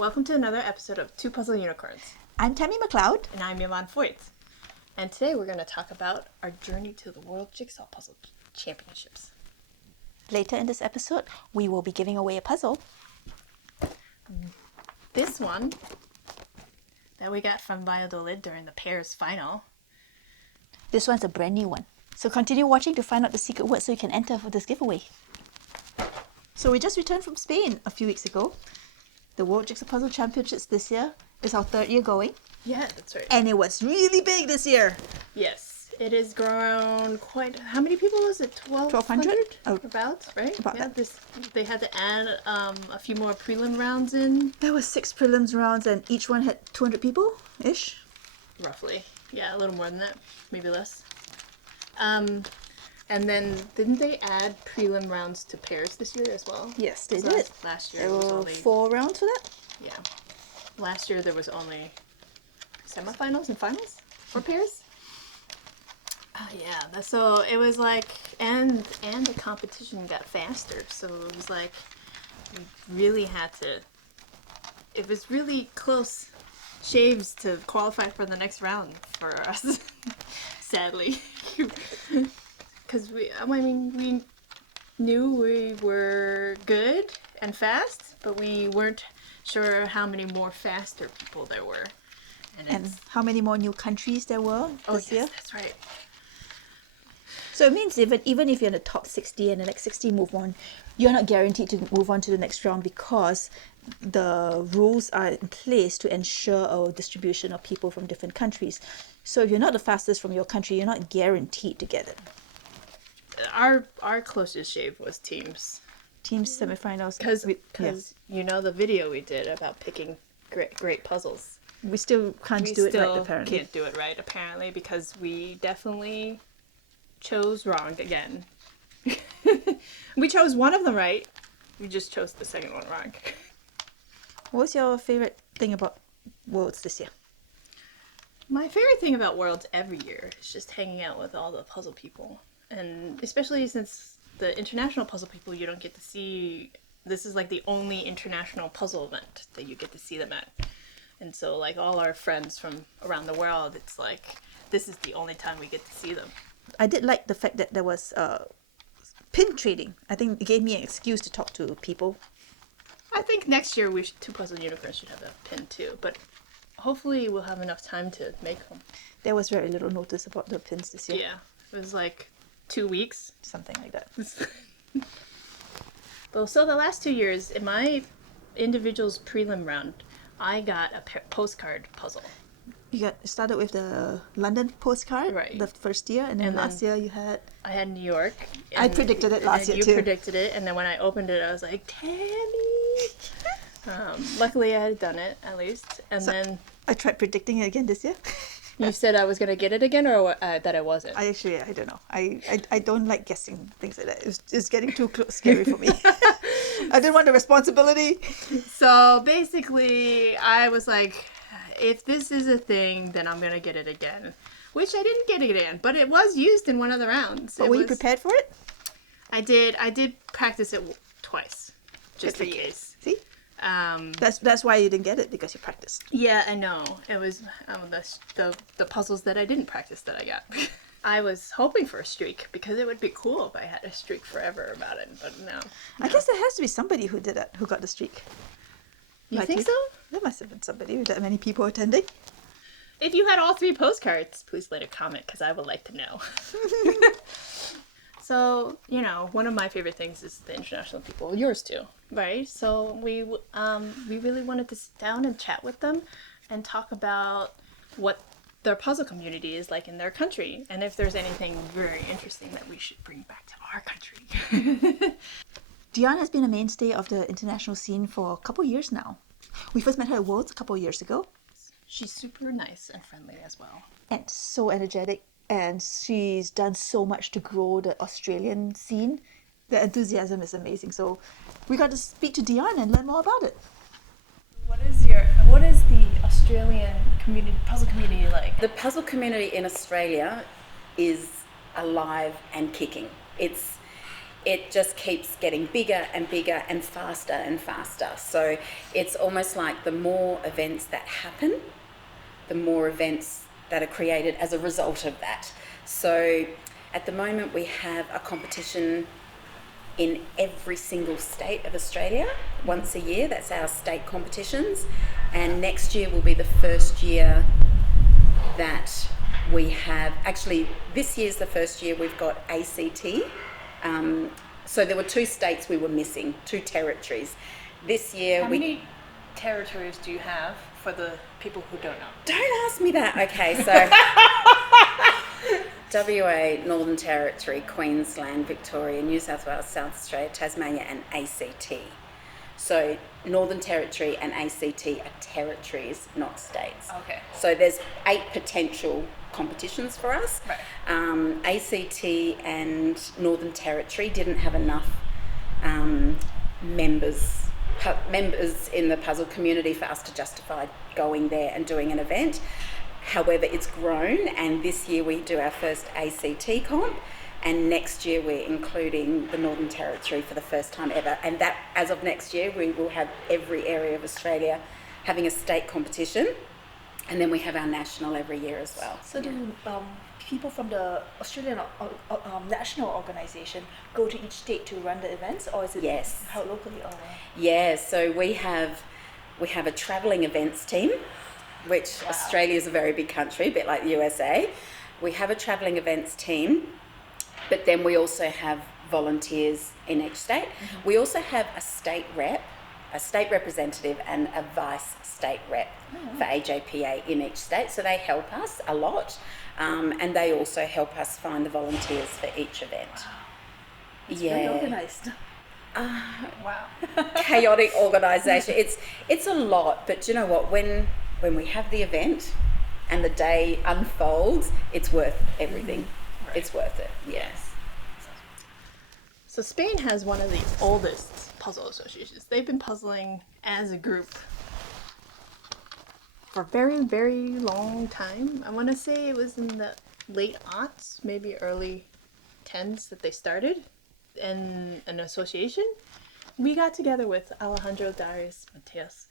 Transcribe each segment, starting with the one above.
Welcome to another episode of Two Puzzle Unicorns. I'm Tammy McLeod. And I'm Yvonne Foyt. And today we're going to talk about our journey to the World Jigsaw Puzzle Championships. Later in this episode, we will be giving away a puzzle. This one that we got from Valladolid during the pairs final. This one's a brand new one. So continue watching to find out the secret word so you can enter for this giveaway. So we just returned from Spain a few weeks ago. The World Jigsaw Puzzle Championships this year is our third year going. Yeah, that's right. And it was really big this year. Yes, it has grown quite... How many people was it? 1,200? Oh. About, right? About yeah, that. They had to add a few more prelim rounds in. There was 6 prelims rounds and each one had 200 people-ish. Roughly. Yeah, a little more than that. Maybe less. And then, didn't they add prelim rounds to pairs this year as well? Yes, they did. Last year There was were only... 4 rounds for that? Yeah. Last year there was only semifinals and finals for pairs. Yeah, so it was like, and the competition got faster. So it was like, we really had to, it was really close shaves to qualify for the next round for us, sadly. Because we knew we were good and fast, but we weren't sure how many more faster people there were. And how many more new countries there were this year. That's right. So it means even if you're in the top 60 and the next 60 move on, you're not guaranteed to move on to the next round because the rules are in place to ensure a distribution of people from different countries. So if you're not the fastest from your country, you're not guaranteed to get it. Our closest shave was teams. Teams semifinals. Because you know the video we did about picking great puzzles. We still can't do it right, apparently. Can't do it right, apparently, because we definitely chose wrong again. We chose one of them right. We just chose the second one wrong. What was your favorite thing about Worlds this year? My favorite thing about Worlds every year is just hanging out with all the puzzle people. And especially since the international puzzle people you don't get to see, this is like the only international puzzle event that you get to see them at. And so like all our friends from around the world, it's like, this is the only time we get to see them. I did like the fact that there was pin trading. I think it gave me an excuse to talk to people. I think next year Two Puzzle Unicorns should have a pin too, but hopefully we'll have enough time to make them. There was very little notice about the pins this year. Yeah, it was like 2 weeks. Something like that. Well, so the last 2 years, in my individuals prelim round, I got a postcard puzzle. You started with the London postcard, right? The first year, and then last year you had... I had New York. I predicted it last year too. You predicted it, and then when I opened it, I was like, Tammy! Luckily, I had done it, at least. And so then... I tried predicting it again this year. You said I was going to get it again, or that I wasn't? I don't know. I don't like guessing things like that. It's getting too scary for me. I didn't want the responsibility. So basically, I was like, if this is a thing, then I'm going to get it again. Which I didn't get it again, but it was used in one of the rounds. But were you prepared for it? I did practice it twice, just in case. See? That's why you didn't get it, because you practiced. Yeah, I know. It was the puzzles that I didn't practice that I got. I was hoping for a streak, because it would be cool if I had a streak forever about it, but no. I guess there has to be somebody who did that, who got the streak. You think so? There must have been somebody with that many people attending. If you had all 3 postcards, please let a comment, because I would like to know. So, one of my favorite things is the international people. Yours too, right? So we really wanted to sit down and chat with them and talk about what their puzzle community is like in their country, and if there's anything very interesting that we should bring back to our country. Dion has been a mainstay of the international scene for a couple years now. We first met her at Worlds a couple of years ago. She's super nice and friendly as well. And so energetic. And she's done so much to grow the Australian scene. The enthusiasm is amazing. So we got to speak to Dion and learn more about it. What is the Australian puzzle community like? The puzzle community in Australia is alive and kicking. it just keeps getting bigger and bigger and faster. So it's almost like the more events that happen, the more events that are created as a result of that. So at the moment we have a competition in every single state of Australia once a year. That's our state competitions. And next year will be the first year that we have, actually this year's the first year we've got ACT. So there were 2 states we were missing, 2 territories. This year How many territories do you have for the people who don't know? Don't ask me that. Okay, so WA, Northern Territory, Queensland, Victoria, New South Wales, South Australia, Tasmania and ACT. So Northern Territory and ACT are territories, not states. Okay. So there's 8 potential competitions for us. Right. ACT and Northern Territory didn't have enough members in the puzzle community for us to justify going there and doing an event. However, it's grown, and this year we do our first ACT comp, and next year we're including the Northern Territory for the first time ever. And that, as of next year, we will have every area of Australia having a state competition, and then we have our national every year as well. So do people from the Australian national organisation go to each state to run the events, or is it Yes. held locally? Or? Yeah, so we have a travelling events team, which Australia is a very big country, a bit like the USA. We have a travelling events team, but then we also have volunteers in each state. Mm-hmm. We also have a state representative and a vice state rep for AJPA in each state. So they help us a lot, and they also help us find the volunteers for each event. It's very organised. Wow. Chaotic organisation. It's a lot, but you know what? When we have the event and the day unfolds, it's worth everything. Right. It's worth it. Yes. So Spain has one of the oldest puzzle associations. They've been puzzling as a group for a very, very long time. I want to say it was in the late aughts, maybe early 10s that they started in an association. We got together with Alejandro Darius Mateos,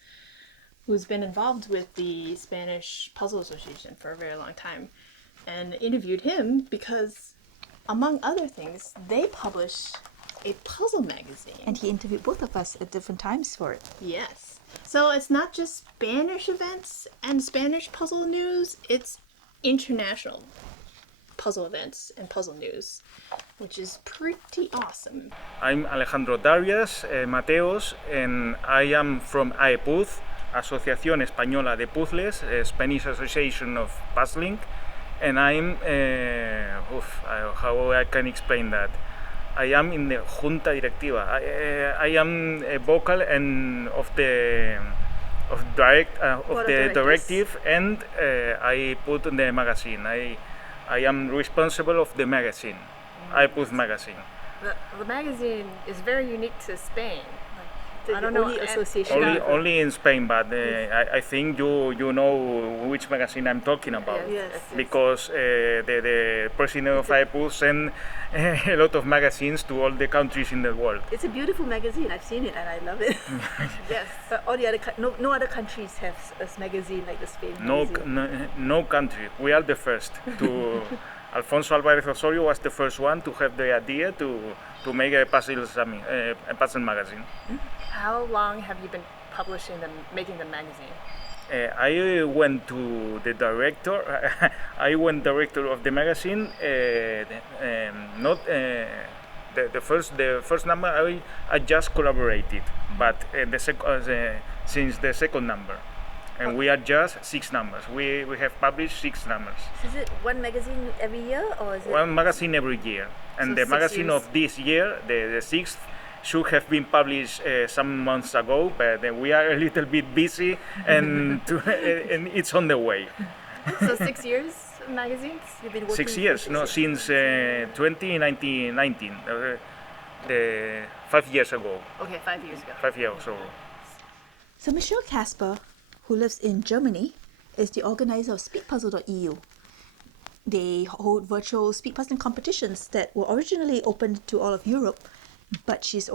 who's been involved with the Spanish Puzzle Association for a very long time, and interviewed him because, among other things, they publish a puzzle magazine. And he interviewed both of us at different times for it. Yes. So it's not just Spanish events and Spanish puzzle news, it's international puzzle events and puzzle news, which is pretty awesome. I'm Alejandro Darius Mateos, and I am from AEPUZ, Asociación Española de Puzzles, Spanish Association of Puzzling, and I'm, how I can explain that? I am in the Junta Directiva. I am a vocal and of the directive, and I put in the magazine. I am responsible of the magazine. I put magazine. The magazine is very unique to Spain. I don't know. Association. Only in Spain, but I think you know which magazine I'm talking about. Yes. Because the president of AEPUZ sent a lot of magazines to all the countries in the world. It's a beautiful magazine. I've seen it and I love it. Yes. But all the other no other countries have a magazine like the Spain magazine. No country. We are the first. Alfonso Álvarez Osorio was the first one to have the idea to make a puzzle magazine. How long have you been making the magazine? I went to the director. I went director of the magazine. Not the first number. I just collaborated, but since the second number, and we are just 6 numbers. We have published 6 numbers. So is it one magazine every year, or is it one magazine every year? And So the 6 magazine years. of this year, the 6th, should have been published some months ago, but we are a little bit busy, and and it's on the way. So 6 years of magazines? you've been working 6 for years, 6 no, years? since 2019, the 5 years ago. Okay, 5 years ago. 5 years ago. So Michelle Casper, who lives in Germany, is the organizer of speedpuzzle.eu. They hold virtual speed puzzling competitions that were originally open to all of Europe, but she's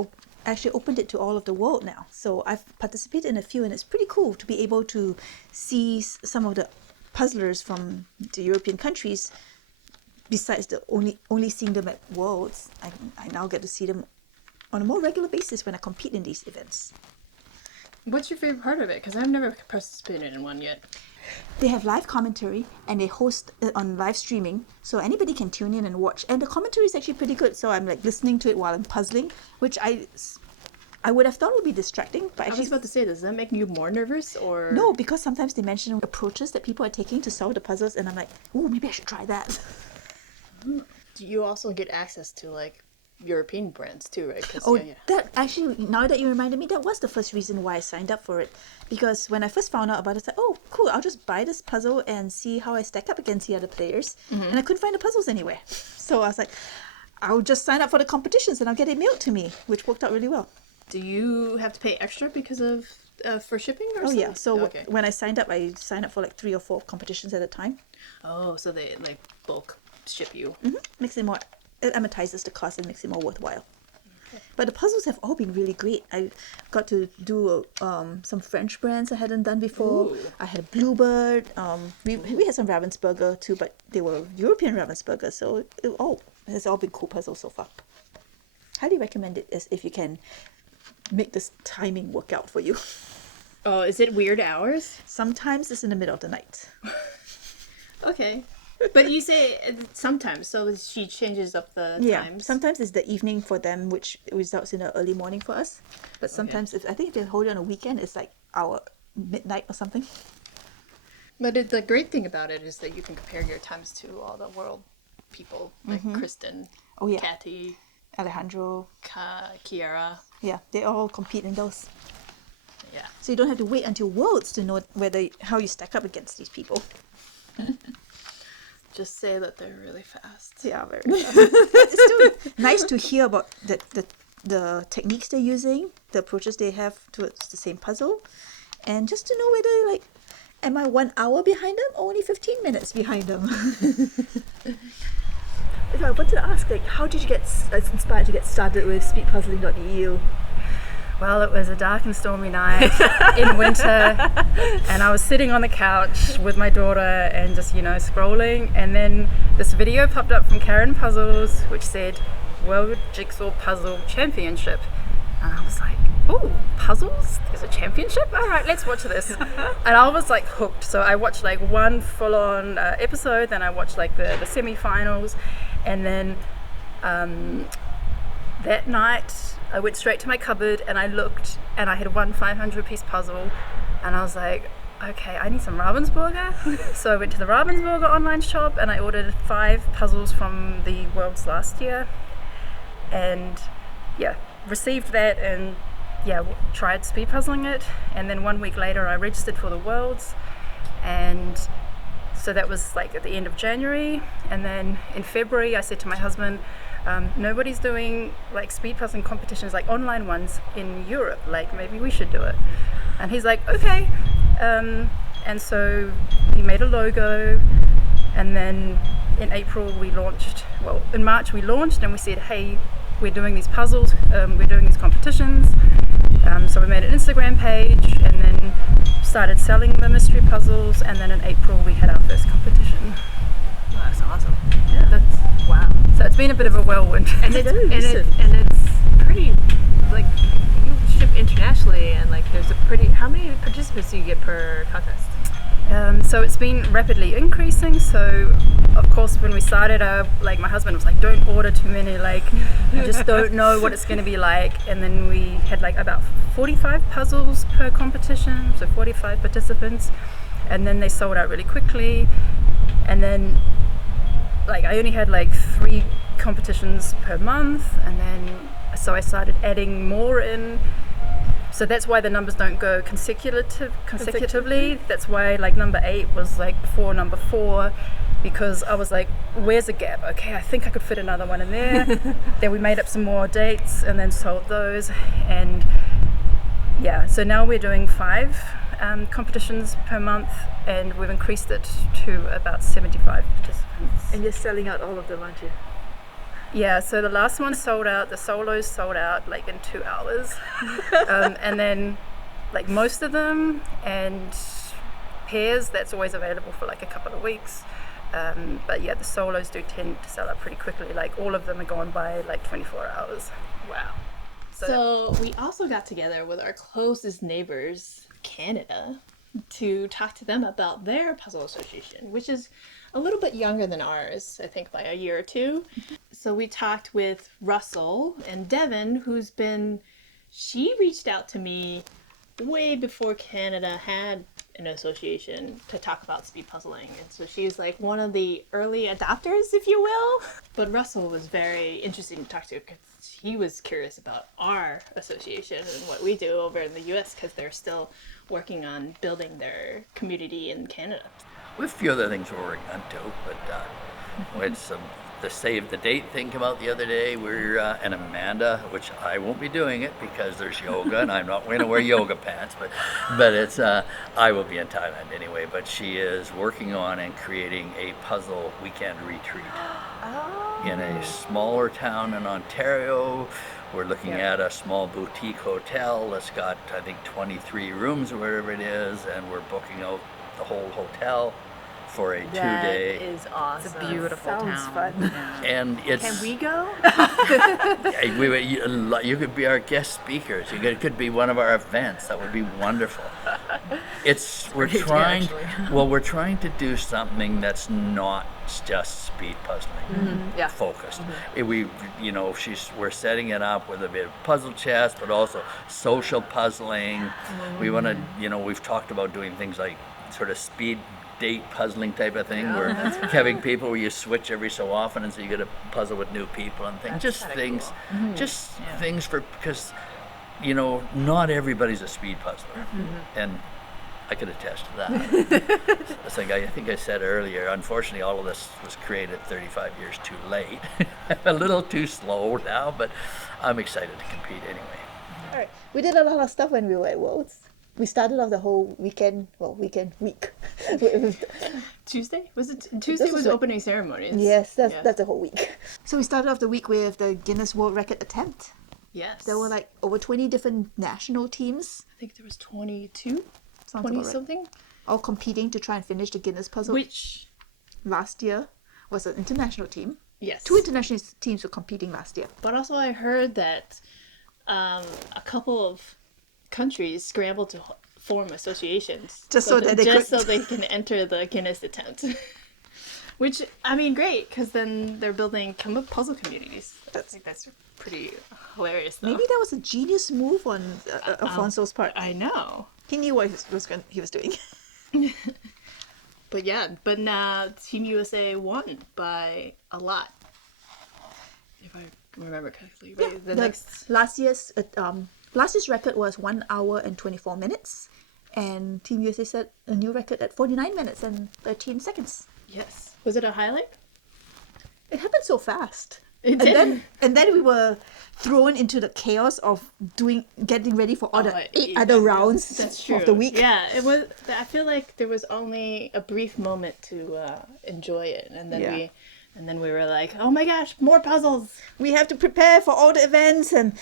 actually opened it to all of the world now. So I've participated in a few, and it's pretty cool to be able to see some of the puzzlers from the European countries. Besides the only seeing them at Worlds, I now get to see them on a more regular basis when I compete in these events. What's your favorite part of it? Because I've never participated in one yet. They have live commentary, and they host it on live streaming, so anybody can tune in and watch. And the commentary is actually pretty good, so I'm like listening to it while I'm puzzling, which I would have thought would be distracting, but I was actually about to say, does that make you more nervous, or no, because sometimes they mention approaches that people are taking to solve the puzzles, and I'm like, oh, maybe I should try that. do you also get access to like European brands too, right? 'Cause, Oh, yeah. that actually, now that you reminded me, that was the first reason why I signed up for it. Because when I first found out about it, I said, oh, cool, I'll just buy this puzzle and see how I stack up against the other players. And I couldn't find the puzzles anywhere. So I was like, I'll just sign up for the competitions and I'll get it mailed to me, which worked out really well. Do you have to pay extra because of for shipping or Oh, something? yeah. So okay. when I signed up for like 3 or 4 competitions at a time. Oh, so they like bulk ship you. Makes it more, it amortizes the cost and makes it more worthwhile. But the puzzles have all been really great. I got to do some French brands I hadn't done before. Ooh. I had a Bluebird. We had some Ravensburger too, but they were European Ravensburger, so it has all been cool puzzles so far. Highly recommend it as if you can make this timing work out for you. Oh, is it weird hours? Sometimes it's in the middle of the night. Okay. But you say sometimes, so she changes up the times. Sometimes it's the evening for them, which results in an early morning for us. But sometimes, I think if they hold it on a weekend, it's like our midnight or something. But the great thing about it is that you can compare your times to all the world people, like Kristen, Oh yeah, Kathy, Alejandro. Kiara. Yeah, they all compete in those. Yeah. So you don't have to wait until Worlds to know how you stack up against these people. Just say that they're really fast. Yeah, very fast. But it's still nice to hear about the techniques they're using, the approaches they have towards the same puzzle, and just to know whether, like, am I 1 hour behind them or only 15 minutes behind them? So I wanted to ask, like, how did you get inspired to get started with speedpuzzling.eu? Well, it was a dark and stormy night in winter, and I was sitting on the couch with my daughter and just, scrolling, and then this video popped up from Karen Puzzles, which said World Jigsaw Puzzle Championship. And I was like, oh, puzzles? There's a championship? All right, let's watch this. And I was like hooked. So I watched like one full-on episode, then I watched like the semi-finals, and then that night I went straight to my cupboard and I looked, and I had one 500-piece puzzle, and I was like, okay, I need some Ravensburger. So I went to the Ravensburger online shop and I ordered 5 puzzles from the Worlds last year, and received that, and tried speed puzzling it. And then 1 week later I registered for the Worlds, and so that was like at the end of January. And then in February I said to my husband, nobody's doing like speed puzzling competitions, like online ones in Europe, like maybe we should do it. And he's like, okay. And so he made a logo, and then in March we launched, and we said, hey, we're doing these puzzles, we're doing these competitions. So we made an Instagram page, and then started selling the mystery puzzles, and then in April we had our first competition. Oh, that's awesome. Yeah. That's wow. So it's been a bit of a whirlwind. And it's pretty, like, you ship internationally, and like there's how many participants do you get per contest? So it's been rapidly increasing. So of course when we started, like my husband was like, don't order too many, like you just don't know what it's going to be like. And then we had like about 45 puzzles per competition, so 45 participants, and then they sold out really quickly. And then like I only had like 3 competitions per month, and then so I started adding more in. So that's why the numbers don't go consecutively. That's why like number 8 was like before number 4, because I was like, where's the gap? Okay, I think I could fit another one in there. Then we made up some more dates and then sold those. And so now we're doing 5 competitions per month, and we've increased it to about 75 participants. And you're selling out all of them, aren't you? Yeah, so the last one sold out. The solos sold out like in 2 hours, and then like most of them and pairs that's always available for like a couple of weeks. But yeah, the solos do tend to sell out pretty quickly. Like all of them are gone by like 24 hours. Wow. So we also got together with our closest neighbors, Canada, to talk to them about their puzzle association, which is a little bit younger than ours, I think by a year or two. So we talked with Russell and Devin, she reached out to me way before Canada had an association to talk about speed puzzling. And so she's like one of the early adopters, if you will. But Russell was very interesting to talk to because he was curious about our association and what we do over in the US because they're still working on building their community in Canada. With a few other things we're working on too, but we had the save the date thing come out the other day. We're and Amanda, which I won't be doing it because there's yoga and I'm not going to wear yoga pants, but it's I will be in Thailand anyway. But she is working on and creating a puzzle weekend retreat in a smaller town in Ontario. We're looking at a small boutique hotel that's got I think 23 rooms or whatever it is, and we're booking out the whole hotel for a 2-day. That is awesome. It's a beautiful Sounds town. fun. And it's Can we go? you could be our guest speakers. It could be one of our events. That would be wonderful. We're trying to do something that's not just speed puzzling Yeah. focused. We're setting it up with a bit of puzzle chess, but also social puzzling. We want to, we've talked about doing things like sort of speed date puzzling type of thing, where having people where you switch every so often, and so you get to puzzle with new people and things. Things for because not everybody's a speed puzzler, and I could attest to that. It's like I think I said earlier. Unfortunately, all of this was created 35 years too late, a little too slow now, but I'm excited to compete anyway. All right. We did a lot of stuff when we were at Worlds. We started off the whole week. Tuesday? Was it Tuesday? Was opening ceremonies. Yes, that's the whole week. So we started off the week with the Guinness World Record attempt. Yes. There were like over 20 different national teams. I think there was 22, Sounds 20 about right. something. All competing to try and finish the Guinness puzzle. Which, last year was an international team. yes. 2 international teams were competing last year. But also I heard that a couple of countries scrambled to form associations So they can enter the Guinness attempt. Which, I mean, great, because then they're building puzzle communities. I think that's pretty hilarious, though. Maybe that was a genius move on Alfonso's part. I know. He knew what he was doing. But yeah, now Team USA won by a lot. If I remember correctly. Right? Last year's record was 1 hour and 24 minutes, and Team USA set a new record at 49 minutes and 13 seconds. Yes. Was it a highlight? It happened so fast. It did. And then we were thrown into the chaos of getting ready for all the 8 yeah, other rounds That's true. of the week. Yeah, it was. I feel like there was only a brief moment to enjoy it, and then we were like, oh my gosh, more puzzles. We have to prepare for all the events, and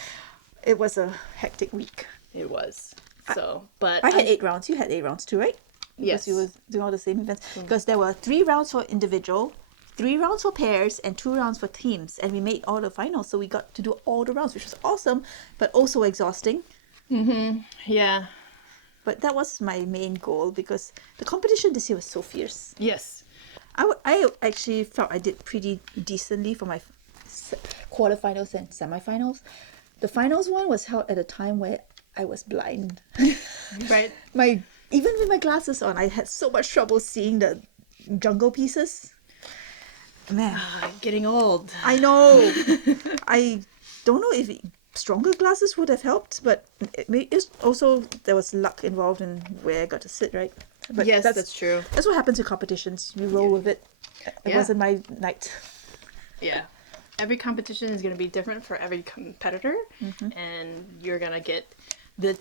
it was a hectic week. It was. So, but I had 8 rounds. You had 8 rounds too, right? Yes. Because you were doing all the same events. Because there were 3 rounds for individual, 3 rounds for pairs, and 2 rounds for teams. And we made all the finals, so we got to do all the rounds, which was awesome, but also exhausting. Yeah. But that was my main goal because the competition this year was so fierce. Yes. I actually felt I did pretty decently for my quarterfinals and semifinals. The finals one was held at a time where I was blind. Right. Even with my glasses on, I had so much trouble seeing the jungle pieces. Man, Getting old. I know. I don't know if stronger glasses would have helped, but it's also there was luck involved in where I got to sit, right? But Yes, that's true. That's what happens with competitions. You roll with it. It Yeah. wasn't my night. Yeah. Every competition is going to be different for every competitor, and you're going to get the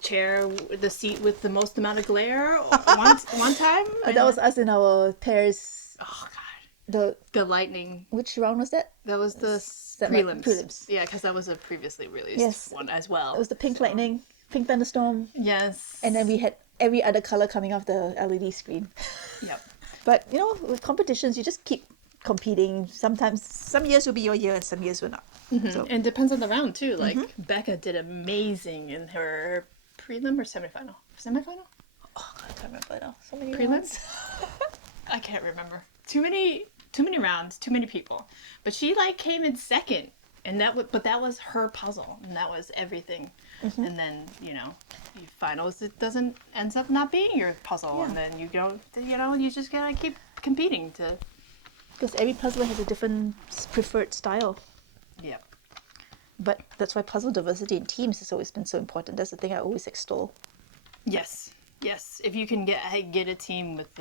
seat with the most amount of glare one time. That was us in our pairs. Oh, God. The lightning. which round was that? That was the that right? prelims. Prelims. Yeah, because that was a previously released Yes. one as well. It was the pink lightning, pink thunderstorm, Yes. and then we had every other color coming off the LED screen. Yep. But you know, with competitions, you just keep competing. Sometimes, some years will be your year, and some years will not. So And it depends on the round too. Like Becca did amazing in her prelim or semifinal. Semifinal? oh, God, I can't remember now. So many Prelims? rounds. I can't remember. Too many rounds, too many people. But she like came in second, and that was her puzzle, and that was everything. And then finals it ends up not being your puzzle, and then you just gotta keep competing to. Because every puzzler has a different preferred style. Yep. But that's why puzzle diversity in teams has always been so important. That's the thing I always extol. Yes. Yes. If you can get a team with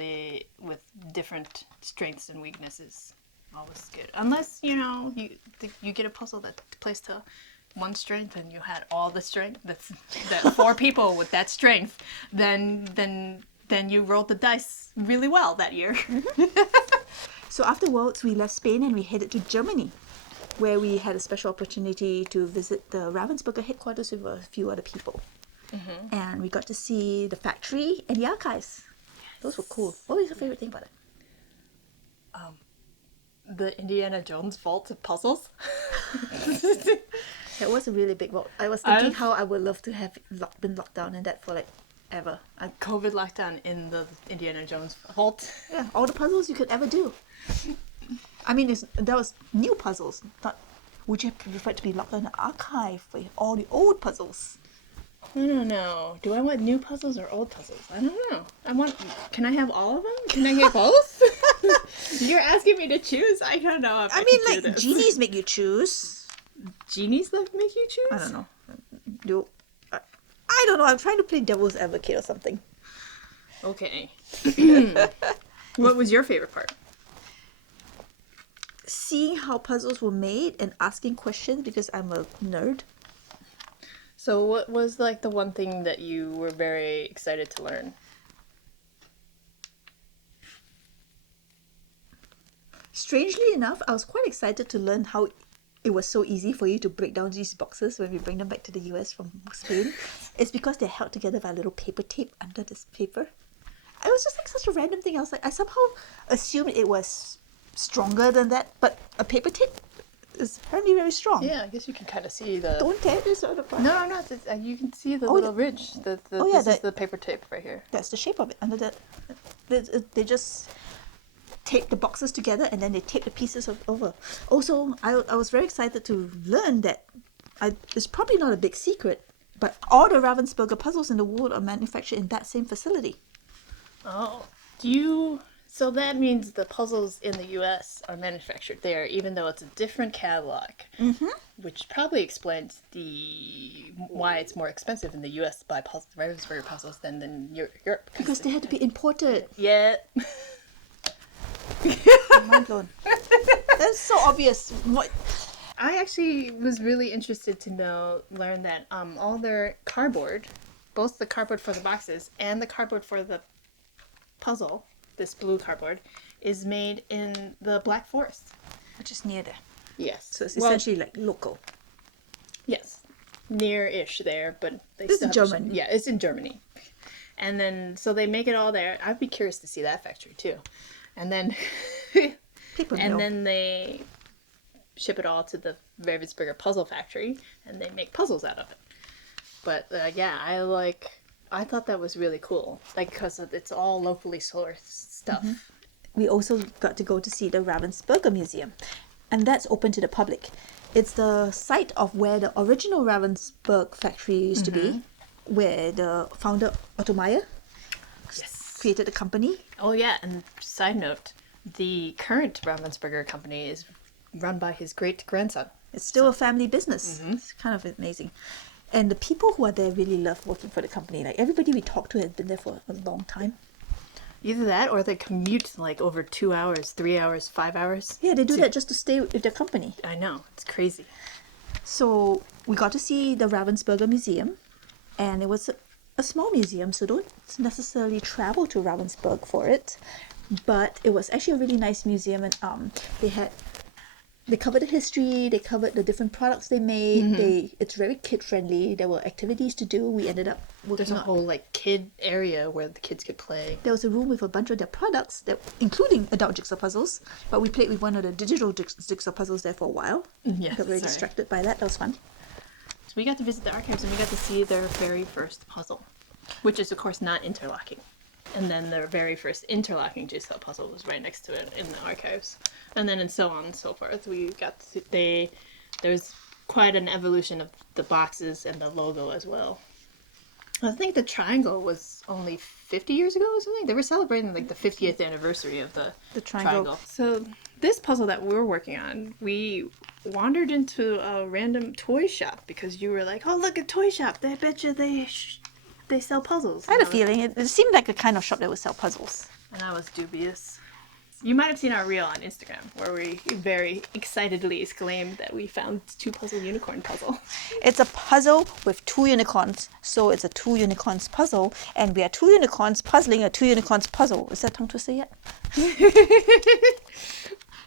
different strengths and weaknesses, always good. Unless you get a puzzle that plays to one strength and you had all the strength. That 4 people with that strength. Then you rolled the dice really well that year. So after Worlds, we left Spain and we headed to Germany, where we had a special opportunity to visit the Ravensburger headquarters with a few other people. And we got to see the factory and the archives. Those were cool. What was your favorite thing about it? The Indiana Jones vault of puzzles. It was a really big vault. I was thinking how I would love to have been locked down in that for like ever. COVID lockdown in the Indiana Jones vault. Yeah, all the puzzles you could ever do. I mean, that was new puzzles. Not, would you prefer to be locked in an archive with all the old puzzles? I don't know. Do I want new puzzles or old puzzles? I don't know. Can I have all of them? Can I get both? You're asking me to choose? I don't know if I mean, can do like, this. genies make you choose. Genies that make you choose? I don't know. I don't know. I'm trying to play devil's advocate or something. Okay. What was your favorite part? Seeing how puzzles were made and asking questions because I'm a nerd. So what was like the one thing that you were very excited to learn? Strangely enough, I was quite excited to learn how it was so easy for you to break down these boxes when we bring them back to the US from Spain. It's because they're held together by a little paper tape under this paper. It was just like such a random thing. I somehow assumed it was stronger than that, but a paper tape is apparently very strong. Yeah, I guess you can kind of see the... Don't tear this out of the No, I'm not. You can see the little ridge. This is the paper tape right here. That's the shape of it. Under that, they just tape the boxes together and then they tape the pieces over. Also, I was very excited to learn that it's probably not a big secret, but all the Ravensburger puzzles in the world are manufactured in that same facility. Oh. So that means the puzzles in the U.S. are manufactured there, even though it's a different catalog. Mm-hmm. Which probably explains why it's more expensive in the U.S. to buy Ravensburger puzzles than in Europe. Because they had to be imported. Yeah. I'm mind blown. That's so obvious. What? I actually was really interested to learn that all their cardboard, both the cardboard for the boxes and the cardboard for the puzzle, this blue cardboard, is made in the Black Forest. Which is near there. Yes. So it's essentially like local. Yes. Near-ish there, but they This still is have Germany. Yeah, it's in Germany. And then, so they make it all there. I'd be curious to see that factory too. And then, Paper mill. and then they ship it all to the Ravensburger puzzle factory, and they make puzzles out of it. But yeah, I thought that was really cool, like because it's all locally sourced stuff. Mm-hmm. We also got to go to see the Ravensburger Museum, and that's open to the public. It's the site of where the original Ravensburg factory used to be, where the founder Otto Meyer created the company. Oh yeah, and side note, the current Ravensburger company is run by his great-grandson. It's still a family business. It's kind of amazing. And the people who are there really love working for the company. Like everybody we talked to has been there for a long time. Either that or they commute like over 2 hours, 3 hours, 5 hours. Yeah, they do that just to stay with their company. I know, it's crazy. So we got to see the Ravensburger Museum, and it was a small museum, so don't necessarily travel to Ravensburg for it. but it was actually a really nice museum, and they covered the history, they covered the different products they made. It's very kid friendly. There were activities to do. We ended up There's working a on. whole like kid area where the kids could play. There was a room with a bunch of their products, including adult jigsaw puzzles. But we played with one of the digital jigsaw puzzles there for a while. Yes, Got very sorry. distracted by that. That was fun. So we got to visit the archives and we got to see their very first puzzle, which is of course not interlocking. And then their very first interlocking jigsaw puzzle was right next to it in the archives. And then and so on and so forth. We got to, there's quite an evolution of the boxes and the logo as well. I think the triangle was only 50 years ago or something. They were celebrating like the 50th anniversary of the triangle. So this puzzle that we were working on, we wandered into a random toy shop because you were like, "Oh, look, a toy shop! I bet you they sell puzzles." I had a feeling it seemed like the kind of shop that would sell puzzles. And I was dubious. You might have seen our reel on Instagram where we very excitedly exclaimed that we found 2-puzzle unicorn puzzle. It's a puzzle with 2 unicorns, so it's a 2 unicorns puzzle, and we are 2 unicorns puzzling a 2 unicorns puzzle. Is that tongue twister yet?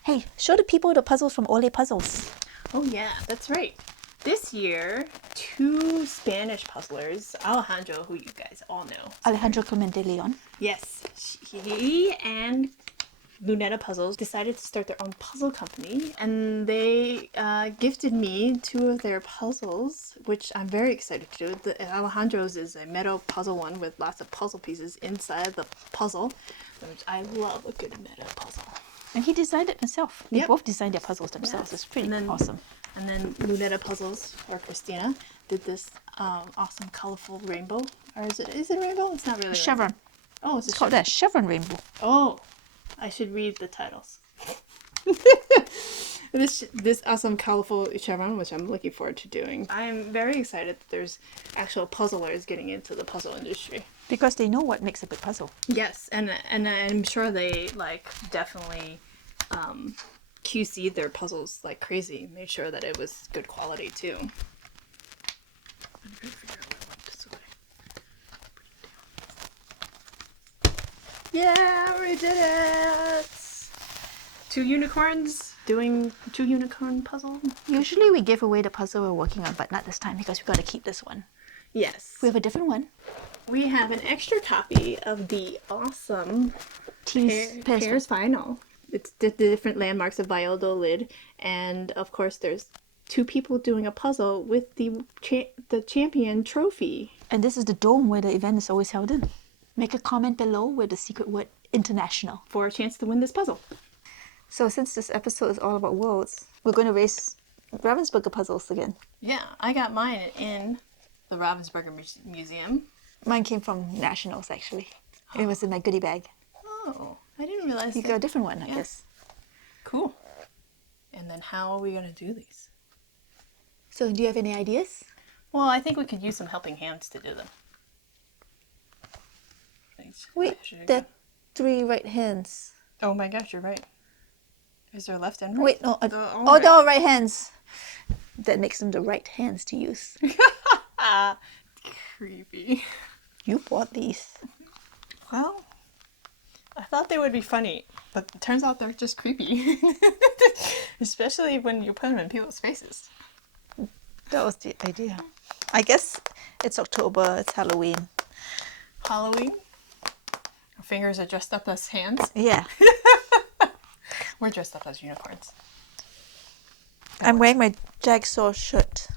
Hey, show the people the puzzles from Ole Puzzles. Oh yeah, that's right. This year, 2 Spanish puzzlers, Alejandro, who you guys all know. Alejandro Clemente Leon. Yes, he and Lunetta Puzzles decided to start their own puzzle company, and they gifted me 2 of their puzzles, which I'm very excited to do. Alejandro's is a metal puzzle one with lots of puzzle pieces inside the puzzle, which I love a good metal puzzle. And he designed it himself. They Yep. both designed their puzzles themselves. Yes. It's pretty And then- awesome. And then Lunetta Puzzles, or Christina, did this awesome colorful rainbow. Or is it a rainbow? It's not really a Chevron. rainbow. Oh, it's a It's called that Chevron Rainbow. Oh, I should read the titles. This awesome colorful chevron, which I'm looking forward to doing. I am very excited that there's actual puzzlers getting into the puzzle industry. Because they know what makes a good puzzle. Yes, and I'm sure they like definitely QC'd their puzzles like crazy, made sure that it was good quality too. I'm trying to figure out what I want this way. Yeah, we did it! 2 unicorns doing 2 unicorn puzzle. Usually we give away the puzzle we're working on, but not this time because we got to keep this one. Yes. We have a different one. We have an extra copy of the awesome Pairs Final. It's the different landmarks of Valladolid, and of course there's 2 people doing a puzzle with the champion trophy. And this is the dome where the event is always held in. Make a comment below with the secret word international For a chance to win this puzzle. So since this episode is all about worlds, we're going to race Ravensburger puzzles again. Yeah, I got mine in the Ravensburger Museum. Mine came from Nationals, actually. It was in my goodie bag. Oh, I didn't realize You that. got a different one, I Yeah. guess. Cool. And then how are we going to do these? So do you have any ideas? Well, I think we could use some helping hands to do them. Thanks. Wait, Should I there go? are 3 right hands. Oh my gosh, you're right. Is there left and right? Wait, no. all Oh, right. they're all right hands. That makes them the right hands to use. Creepy. You bought these. Well, I thought they would be funny, but it turns out they're just creepy. Especially when you put them in people's faces. That was the idea. I guess it's October, it's Halloween. Halloween. Our fingers are dressed up as hands. Yeah. We're dressed up as unicorns. I'm wearing my Jigsaw shirt.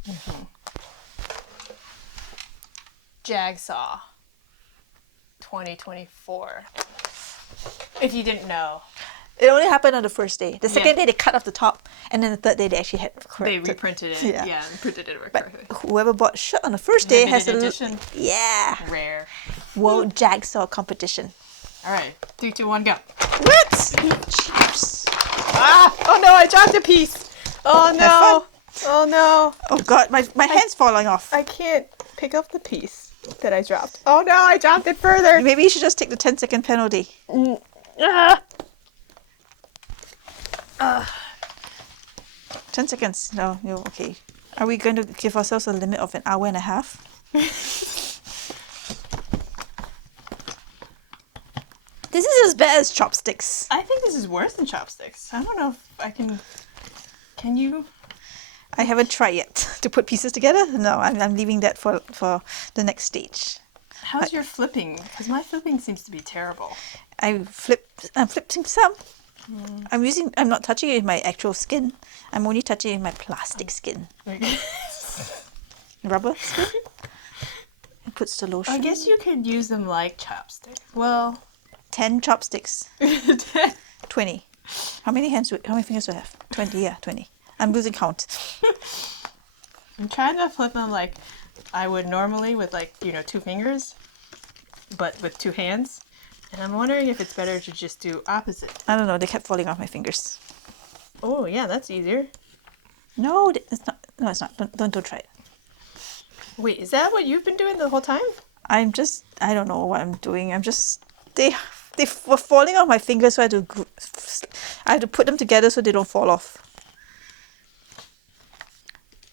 Jigsaw 2024. If you didn't know, It only happened on the first day. The second Yeah. day they cut off the top, and then the third day they actually had they corrected. reprinted it. Yeah. Yeah, and printed it But correctly. whoever bought shirt on the first day has a Limited edition. yeah Rare. World Jigsaw competition. All right, 3, 2, 1, go. What? Cheers. Ah! Oh no, I dropped a piece. Oh no. Oh no. Oh god, my hand's falling off. I can't pick up the piece that I dropped. Oh no, I dropped it further. Maybe you should just take the 10-second penalty. Ah. 10 seconds. No, okay. Are we going to give ourselves a limit of an hour and a half? This is as bad as chopsticks. I think this is worse than chopsticks. I don't know if I can. Can you? I haven't tried yet to put pieces together. No, I'm leaving that for the next stage. How's your flipping? Because my flipping seems to be terrible. I'm flipping some. I'm not touching it with my actual skin. I'm only touching it with my plastic skin. Rubber skin. It puts the lotion. I guess you could use them like chopsticks. Well, 10 chopsticks. 20. How many fingers do I have? 20, yeah, 20. I'm losing count. I'm trying to flip them like I would normally with 2 fingers, but with 2 hands. And I'm wondering if it's better to just do opposite. I don't know, they kept falling off my fingers. Oh yeah, that's easier. No, it's not. No, it's not. Don't try it. Wait, is that what you've been doing the whole time? I don't know what I'm doing. They were falling off my fingers, so I had to put them together so they don't fall off.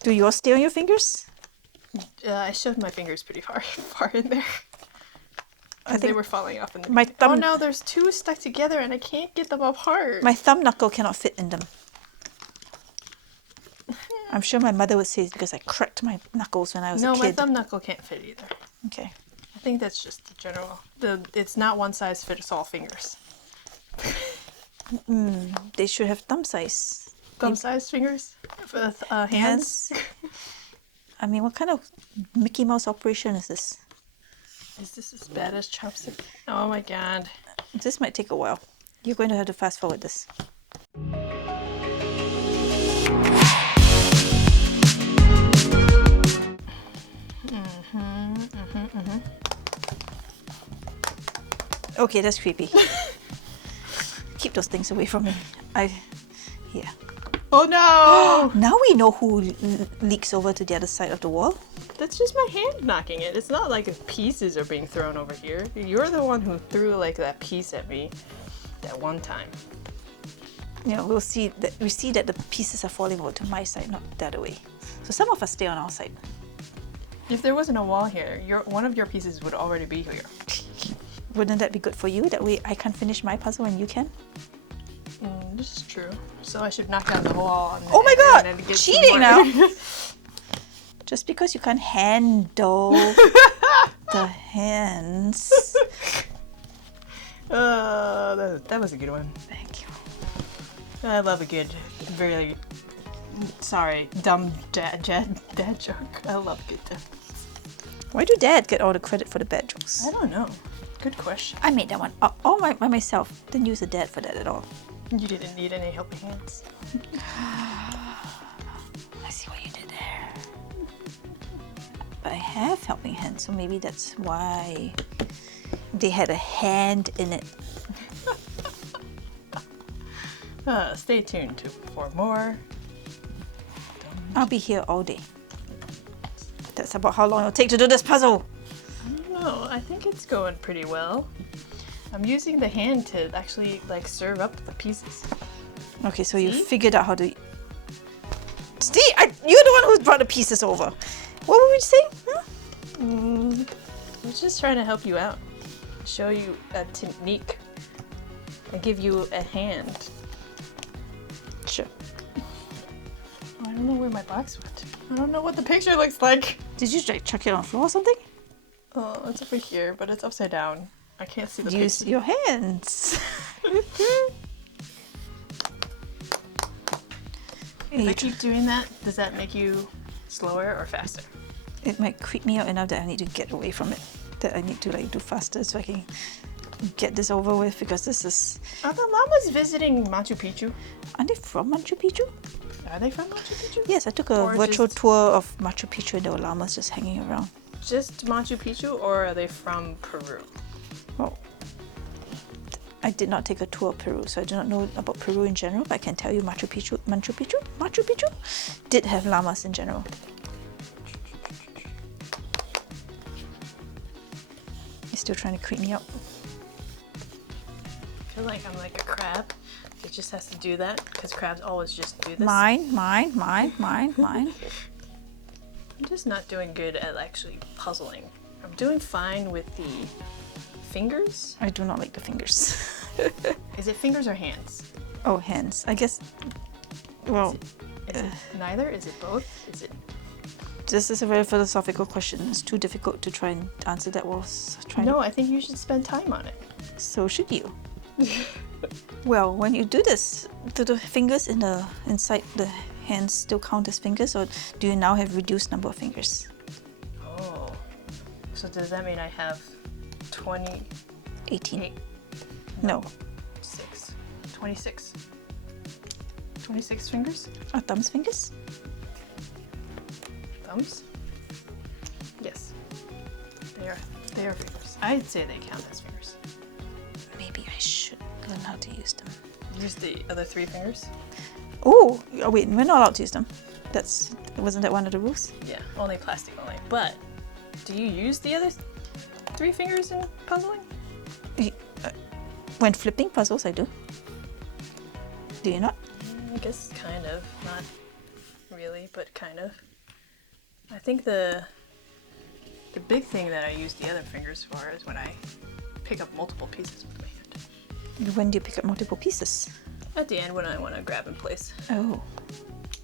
Do yours stay on your fingers? I shoved my fingers pretty far in there. I They think were falling off in the my thumb. Oh no, there's 2 stuck together and I can't get them apart. My thumb knuckle cannot fit in them. I'm sure my mother would say it's because I cracked my knuckles when I was a No, kid. my thumb knuckle can't fit either. Okay. I think that's just the general. It's not one size fits all fingers. They should have thumb size. Thumb size fingers for hands. I mean, what kind of Mickey Mouse operation is this? Is this as bad as chopstick? Oh my god. This might take a while. You're going to have to fast forward this. Okay, that's creepy. Keep those things away from me. Yeah. Oh no! Now we know who leaks over to the other side of the wall. That's just my hand knocking it. It's not like pieces are being thrown over here. You're the one who threw that piece at me that one time. You know, we see that the pieces are falling over to my side, not the other way. So some of us stay on our side. If there wasn't a wall here, one of your pieces would already be here. Wouldn't that be good for you? That way I can finish my puzzle and you can? This is true. So I should knock down the wall. Oh my god! and get some Cheating more. now! Just because you can't handle the hands. That was a good one. Thank you. I love a good, very, dumb dad joke. I love a good dad. Why do Dad get all the credit for the bad jokes? I don't know. Good question. I made that one all by myself. Didn't use a dad for that at all. You didn't need any helping hands. I see what you did there. But I have helping hands, so maybe that's why they had a hand in it. Stay tuned for more. I'll be here all day. That's about how long it'll take to do this puzzle. No, I think it's going pretty well. I'm using the hand to actually serve up the pieces. Okay, so you See? figured out how to... Steve, you're the one who brought the pieces over. What were we saying? I was just trying to help you out. Show you a technique. And give you a hand. Sure. I don't know where my box went. I don't know what the picture looks like. Did you chuck it on the floor or something? Oh, it's over here, but it's upside down. I can't see the Use picture. your hands. If I keep doing that, does that make you slower or faster? It might creep me out enough that I need to get away from it. That I need to do faster so I can get this over with, because this is... Are the llamas visiting Machu Picchu? Aren't they from Machu Picchu? Are they from Machu Picchu? Yes, I took a Or virtual just- tour of Machu Picchu and there were llamas just hanging around. Just Machu Picchu, or are they from Peru? Well, I did not take a tour of Peru, so I do not know about Peru in general, but I can tell you Machu Picchu did have llamas in general. You're still trying to creep me out. I feel like I'm like a crab. It just has to do that, because crabs always just do this. Mine. I'm just not doing good at actually puzzling. I'm doing fine with the fingers? I do not like the fingers. Is it fingers or hands? Oh, hands. I guess. Well, Is it neither? Is it both? Is it? this is a very philosophical question. It's too difficult to try and answer that while trying. No, I think you should spend time on it. So should you? Well, when you do this, do the fingers inside the hands still count as fingers, or do you now have reduced number of fingers? Oh. So does that mean I have 28? 18. No. 26. 26 fingers? Are thumbs fingers? Thumbs? Yes. They are fingers. I'd say they count as fingers. Maybe I should learn how to use them. Use the other 3 fingers? Oh, wait, we're not allowed to use them. Wasn't that one of the rules? Yeah, only plastic only. But do you use the other 3 fingers in puzzling? When flipping puzzles, I do. Do you not? I guess kind of. Not really, but kind of. I think the big thing that I use the other fingers for is when I pick up multiple pieces with my hand. When do you pick up multiple pieces? At the end when I want to grab in place. Oh.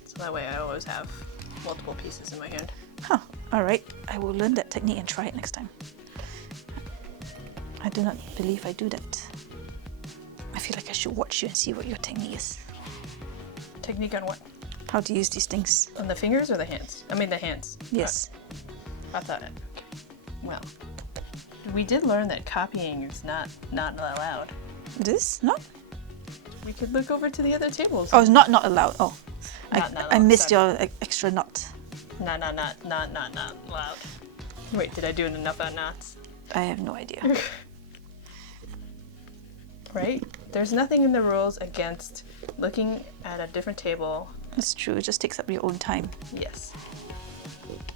So that way I always have multiple pieces in my hand. Huh. Alright. I will learn that technique and try it next time. I do not believe I do that. I feel like I should watch you and see what your technique is. Technique on what? How to use these things. On the fingers or the hands? I mean the hands. Yes. I thought it. Well, we did learn that copying is not allowed. This? Not? We could look over to the other tables. Oh, it's not allowed. Oh. Not I allowed, missed sorry. your extra not. Not allowed. Wait, did I do enough on knots? I have no idea. Right? There's nothing in the rules against looking at a different table. It's true, it just takes up your own time. Yes.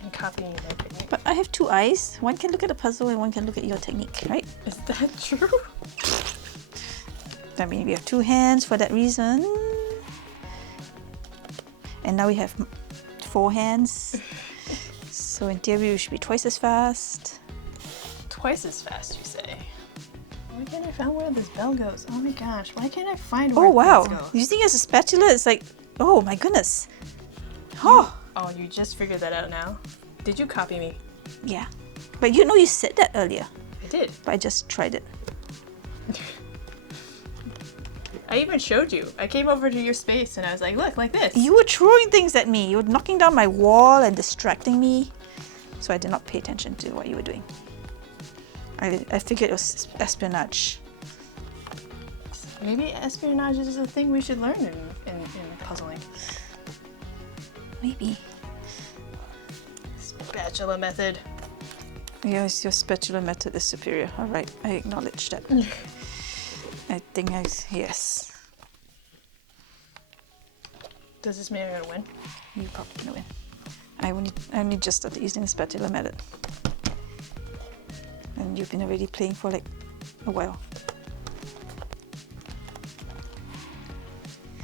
And copying their technique. But I have 2 eyes. One can look at the puzzle and one can look at your technique, right? Is that true? I mean, we have 2 hands for that reason. And now we have 4 hands. So in theory, we should be twice as fast. Twice as fast, you say? Why can't I find where this bell goes? Oh my gosh, why can't I find where Oh wow! this goes? Using it as a spatula, it's like, oh my goodness. Oh, Oh, you just figured that out now? Did you copy me? yeah. But you know you said that earlier, I did. but I just tried it. I even showed you. I came over to your space and I was like, look, like this. You were throwing things at me. You were knocking down my wall and distracting me. So I did not pay attention to what you were doing. I figured it was espionage. Maybe espionage is a thing we should learn in puzzling. Maybe. Spatula method. Yes, your spatula method is superior. Alright, I acknowledge that. I think yes. Does this mean I'm gonna win? You probably gonna win. I only just started using the spatula method. And you've been already playing for like a while.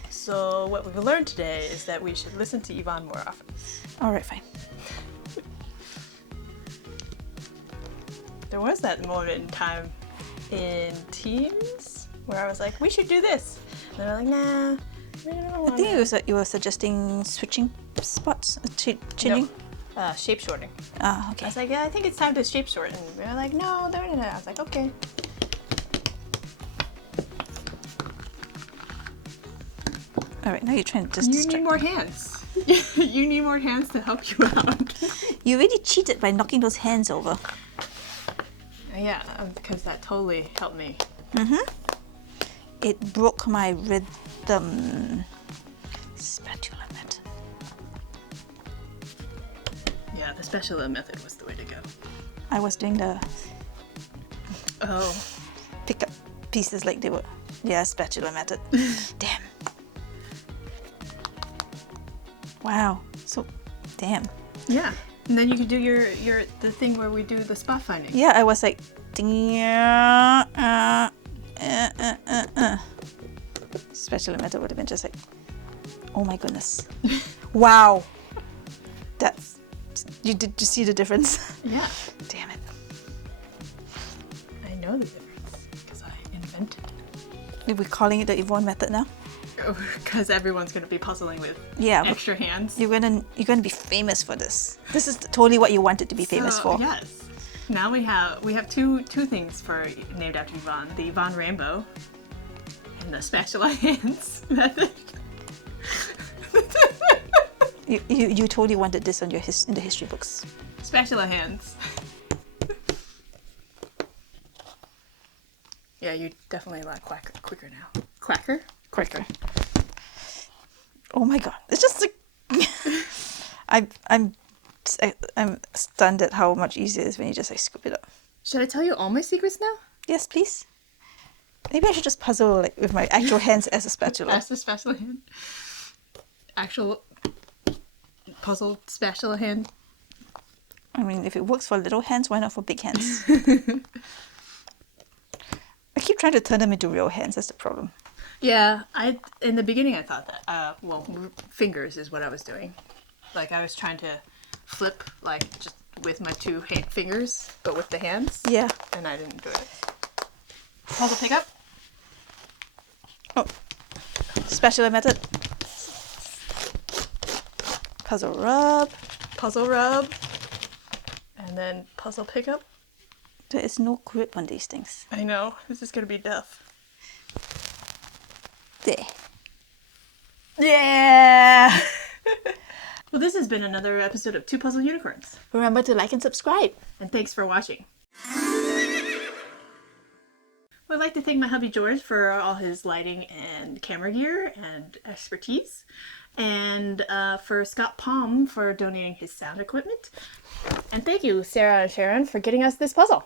So what we've learned today is that we should listen to Yvonne more often. Alright, fine. There was that moment in time in Teams where I was like, we should do this. And they're like, nah, we don't I want think it was you were suggesting switching spots, changing. shape shorting. Ah, I okay. was like, yeah, I think it's time to shape short. And they're like, no, they're not. I was like, okay. Alright, now you're trying to just You distract need more me. hands. You need more hands to help you out. You really cheated by knocking those hands over. Yeah, because that totally helped me. It broke my rhythm. Spatula method. Yeah, the spatula method was the way to go. I was doing the Oh. pick up pieces like they were. Yeah, spatula method. Damn. Wow. So, damn. Yeah. And then you could do the thing where we do the spot finding. Yeah, I was like, spatula method would have been just like, oh my goodness. Wow. Did you see the difference? Yeah. Damn it. I know know the difference because I invented it. We're calling it the Yvonne method now. Because everyone's going to be puzzling with Yeah, extra hands. you're gonna be famous for this. This is totally what you wanted to be famous So, for. Yes. Now we have two things for named after Yvonne: the Yvonne Rainbow and the spatula hands method. You totally wanted this on your in the history books. Spatula hands. Yeah, you definitely a lot quicker now. Quacker? Quicker. Oh my god! It's just like I'm stunned at how much easier it is when you just like scoop it up. Should I tell you all my secrets now? Yes, please. Maybe I should just puzzle like with my actual hands as a spatula. As the spatula hand. Actual puzzle spatula hand. I mean, if it works for little hands, why not for big hands? I keep trying to turn them into real hands. That's the problem. Yeah, in the beginning I thought that. Fingers is what I was doing. Like I was trying to flip like just with my two fingers, but with the hands. Yeah. And I didn't do it. Puzzle pick up. Oh, spatula method. Puzzle rub. Puzzle rub. And then puzzle pick up. There is no grip on these things. I know. This is gonna be tough. There. Yeah. Well, this has been another episode of Two Puzzle Unicorns. Remember to like and subscribe. And thanks for watching. I'd like to thank my hubby George for all his lighting and camera gear and expertise. And for Scott Palm for donating his sound equipment. And thank you, Sarah and Sharon, for getting us this puzzle.